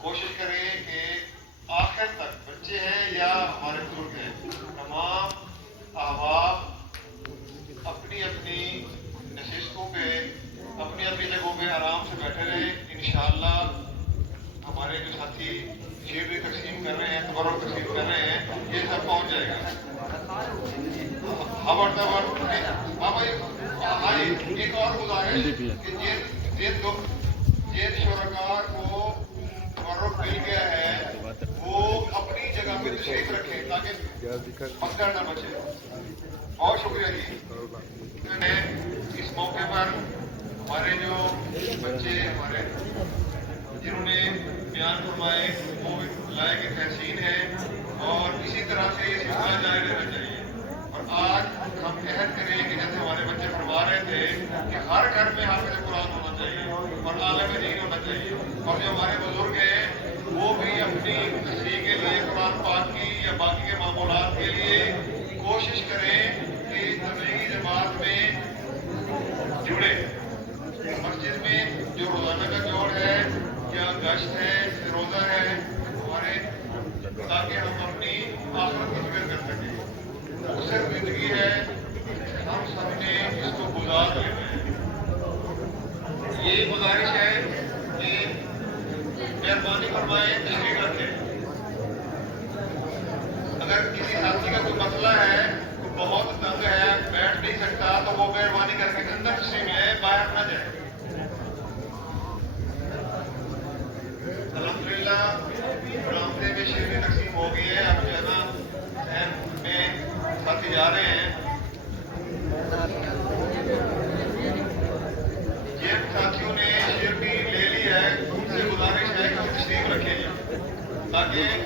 کوشش کریں کہ آخر تک بچے ہیں یا ہمارے بزرگ ہیں، تمام احباب اپنی اپنی نشستوں پہ اپنی اپنی جگہوں پہ آرام سے بیٹھے رہیں۔ انشاءاللہ ہمارے جو ساتھی شیر بھی تقسیم کر رہے ہیں، تبرک تقسیم کر رہے ہیں، یہ سب پہنچ جائے گا۔ بابا ایک اور گزارش کہ جن شرکاء کو تبرک مل گیا ہے وہ اپنی جگہ پہ تشریف رکھیں تاکہ پکڑ نہ بچے۔ بہت شکریہ جی۔ اس موقع پر ہمارے جو بچے ہمارے جنہوں نے بیان فرمائے وہ لائق تحسین ہے اور اسی طرح سے یہ سلسلہ جاری رہنا چاہیے۔ اور آج ہم عہد کریں کہ جیسے ہمارے بچے فرما رہے تھے کہ ہر گھر میں حافظ قرآن ہونا چاہیے اور عالم دین ہونا چاہیے، اور جو ہمارے بزرگ ہیں وہ بھی اپنی تصحیح کے لیے قرآن پاک کی یا باقی کے معمولات کے لیے کوشش کریں کہ تبلیغی جماعت میں جڑے۔ مسجد میں جو روزانہ کا جوڑ ہے یا گشت ہے، روزہ ہے ہمارے، تاکہ ہم اپنی آخرت کی فکر کر سکیں۔ وہ صرف زندگی ہے، ہم سب نے اس کو گزار لینا ہے۔ یہ گزارش ہے کہ مہربانی فرمائیں تشریف رکھیں۔ اگر کسی ساتھی کا کوئی مسئلہ ہے، بہت تنگ ہے، بیٹھ نہیں سکتا، تو وہ مہربانی کر کے اندر تشریف لے، باہر نہ جائے۔ الحمدللہ برآمدے میں شیر بھی تقسیم ہو گئی ہے، اب جو ہے نا میں ساتھی جا رہے ہیں۔ جن ساتھیوں نے شیر بھی لے لی ہے ان سے گزارش ہے کہ وہ تشریف رکھیں تاکہ